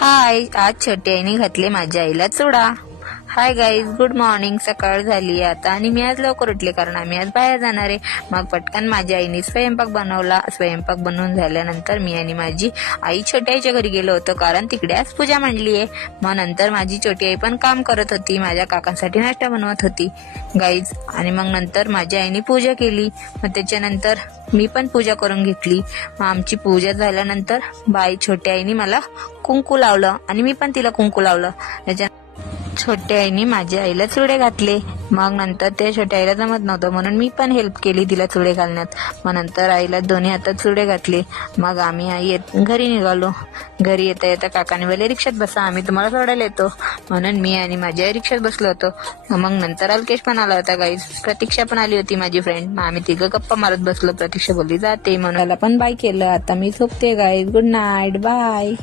हाय, आज छोटी आईने घातले माझ्या आईला चुडा. Hi guys, good morning. सकाळ झाली आता आणि मी आज लवकर उठले कारण आम्ही आज बाहेर जाणार आहे. मग पटकन माझ्या आईने स्वयंपाक बनवला. स्वयंपाक बनवून झाल्यानंतर मी आणि माझी आई छोट्या आईच्या घरी गेलो होतो कारण तिकडे आज पूजा मांडली आहे. मग नंतर माझी छोटी आई पण काम करत होती, माझ्या काकांसाठी नाश्ता बनवत होती गाईज. आणि मग नंतर माझ्या आईने पूजा केली. मग त्याच्यानंतर मी पण पूजा करून घेतली. मग आमची पूजा झाल्यानंतर बाई छोट्या आईने मला कुंकू लावलं आणि मी पण तिला कुंकू लावलं. त्याच्या छोट्या आईने माझ्या आईला चुडे घातले. मग नंतर त्या छोट्या आईला जमत नव्हतं म्हणून मी पण हेल्प केली तिला चुडे घालण्यात. मग नंतर आईला दोन्ही हातात चुडे घातले. मग आम्ही आई घरी निघालो. घरी येता येता काकाने बोलले रिक्षात बसा, आम्ही तुम्हाला सोडायला येतो. म्हणून मी आणि माझी आई रिक्षात बसलो होतो. मग नंतर अल्केश पण आला होता गाईज. प्रतीक्षा पण आली होती माझी फ्रेंड. मग आम्ही तिघं गप्पा मारत बसलो. प्रतीक्षा बोलली जाते म्हणून पण बाय केलं. आता मी झोपते गाईज. Good night, bye.